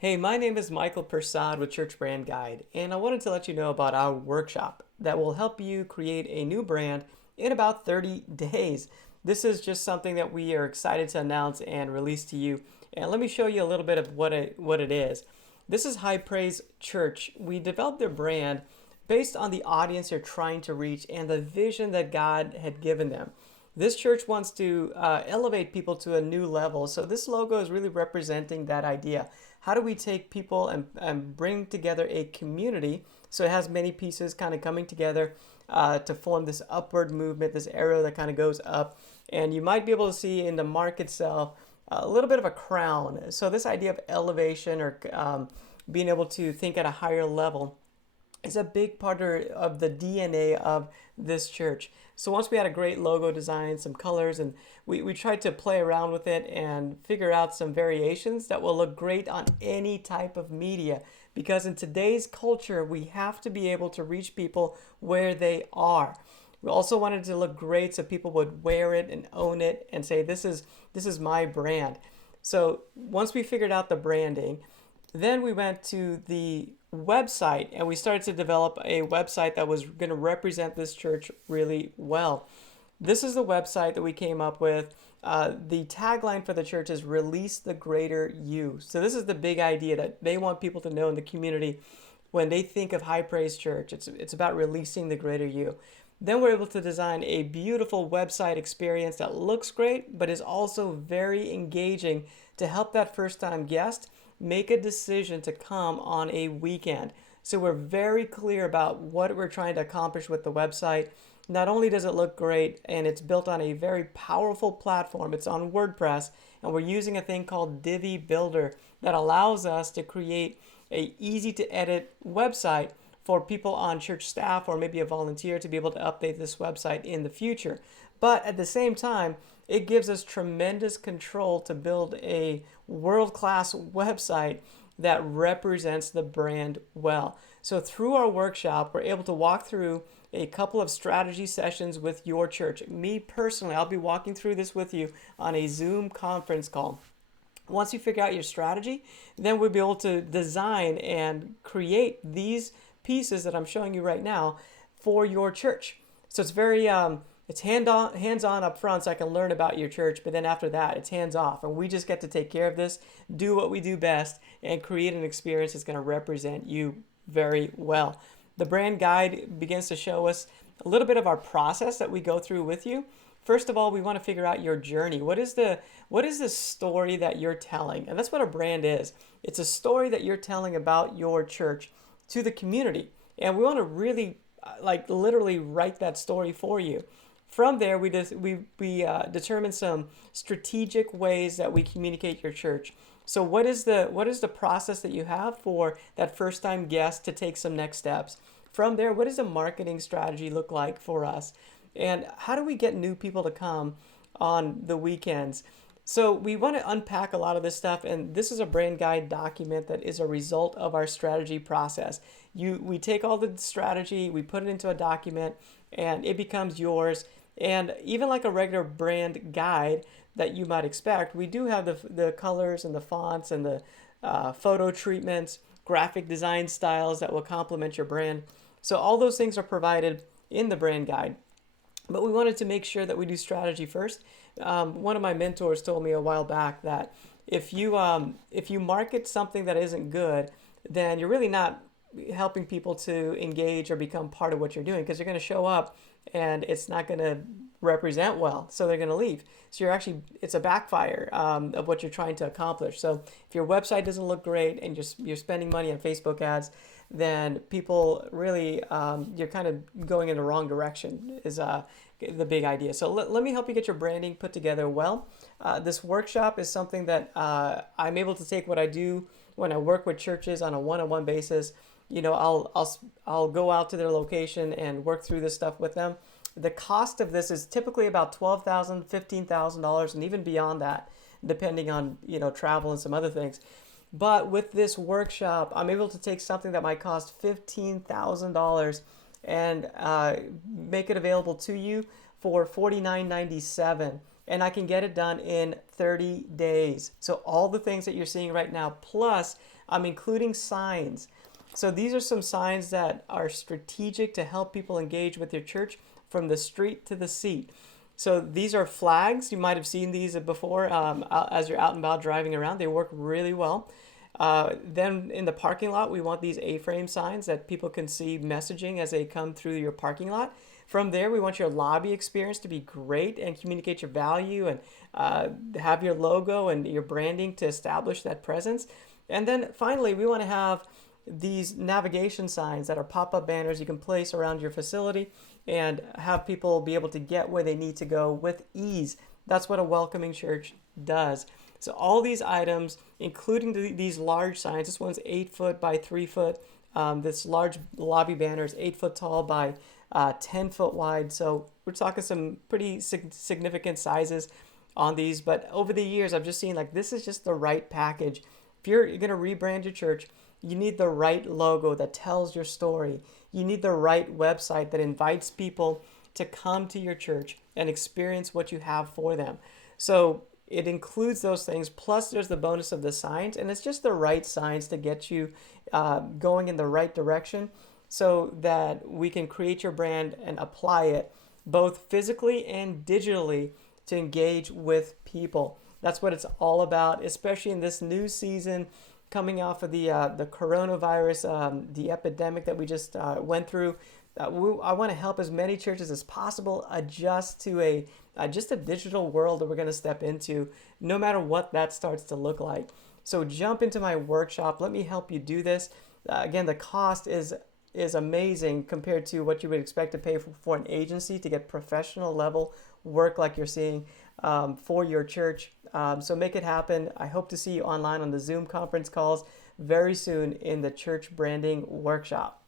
Hey, my name is Michael Persad with Church Brand Guide, and I wanted to let you know about our workshop that will help you create a new brand in about 30 days. This is just something that we are excited to announce and release to you. And let me show you a little bit of what it is. This is High Praise Church. We developed their brand based on the audience they're trying to reach and the vision that God had given them. This church wants to elevate people to a new level. So this logo is really representing that idea. How do we take people and bring together a community? So it has many pieces kind of coming together to form this upward movement, this arrow that kind of goes up. And you might be able to see in the mark itself a little bit of a crown. So this idea of elevation or being able to think at a higher level is a big part of the DNA of this church. So once we had a great logo design, some colors, and we tried to play around with it and figure out some variations that will look great on any type of media. Because in today's culture, we have to be able to reach people where they are. We also wanted it to look great so people would wear it and own it and say, this is my brand. So once we figured out the branding, then we went to the website and we started to develop a website that was going to represent this church really well. This is the website that we came up with. The tagline for the church is "Release the Greater You." So this is the big idea that they want people to know in the community when they think of High Praise Church. It's about releasing the greater you. Then we're able to design a beautiful website experience that looks great, but is also very engaging to help that first time guest make a decision to come on a weekend. So we're very clear about what we're trying to accomplish with the website. Not only does it look great and it's built on a very powerful platform, it's on WordPress, and we're using a thing called Divi Builder that allows us to create a easy to edit website for people on church staff or maybe a volunteer to be able to update this website in the future. But at the same time, it gives us tremendous control to build a world-class website that represents the brand well. So through our workshop, we're able to walk through a couple of strategy sessions with your church. Me personally, I'll be walking through this with you on a Zoom conference call. Once you figure out your strategy, then we'll be able to design and create these pieces that I'm showing you right now for your church. So it's very it's hands-on up front so I can learn about your church, but then after that it's hands-off and we just get to take care of this, do what we do best, and create an experience that's going to represent you very well. The brand guide begins to show us a little bit of our process that we go through with you. First of all, we want to figure out your journey. What is the story that you're telling? And that's what a brand is. It's a story that you're telling about your church to the community. And we want to really like literally write that story for you. From there, we determine some strategic ways that we communicate your church. So what is the process that you have for that first time guest to take some next steps? From there, what does a marketing strategy look like for us? And how do we get new people to come on the weekends? So we want to unpack a lot of this stuff, and this is a brand guide document that is a result of our strategy process. We take all the strategy, we put it into a document, and it becomes yours. And even like a regular brand guide that you might expect, we do have the colors and the fonts and the photo treatments, graphic design styles that will complement your brand. So all those things are provided in the brand guide. But we wanted to make sure that we do strategy first. One of my mentors told me a while back that if you market something that isn't good, then you're really not helping people to engage or become part of what you're doing because you're going to show up and it's not going to represent well, so they're going to leave. So it's a backfire of what you're trying to accomplish. So if your website doesn't look great and you're spending money on Facebook ads, then people really you're kind of going in the wrong direction is the big idea. So let me help you get your branding put together well. This workshop is something that I'm able to take what I do when I work with churches on a one-on-one basis. I'll go out to their location and work through this stuff with them. The cost of this is typically about $12,000, $15,000, and even beyond that, depending on travel and some other things. But with this workshop, I'm able to take something that might cost $15,000 and make it available to you for $49.97, and I can get it done in 30 days. So all the things that you're seeing right now, plus I'm including signs. So these are some signs that are strategic to help people engage with your church from the street to the seat. So these are flags. You might have seen these before as you're out and about driving around. They work really well. Then in the parking lot, we want these A-frame signs that people can see messaging as they come through your parking lot. From there, we want your lobby experience to be great and communicate your value and have your logo and your branding to establish that presence. And then finally, we want to have these navigation signs that are pop-up banners you can place around your facility and have people be able to get where they need to go with ease. That's what a welcoming church does. So all these items, including these large signs, this one's 8 foot by 3 foot. This large lobby banner is 8 foot tall by 10 foot wide. So we're talking some pretty significant sizes on these. But over the years, I've just seen like this is just the right package. If you're going to rebrand your church, you need the right logo that tells your story. You need the right website that invites people to come to your church and experience what you have for them. So it includes those things. Plus, there's the bonus of the signs, and it's just the right signs to get you going in the right direction so that we can create your brand and apply it both physically and digitally to engage with people. That's what it's all about, especially in this new season coming off of the coronavirus, the epidemic that we just went through. I want to help as many churches as possible adjust to just a digital world that we're going to step into, no matter what that starts to look like. So jump into my workshop. Let me help you do this. Again, the cost is amazing compared to what you would expect to pay for an agency to get professional level work like you're seeing for your church. So make it happen. I hope to see you online on the Zoom conference calls very soon in the church branding workshop.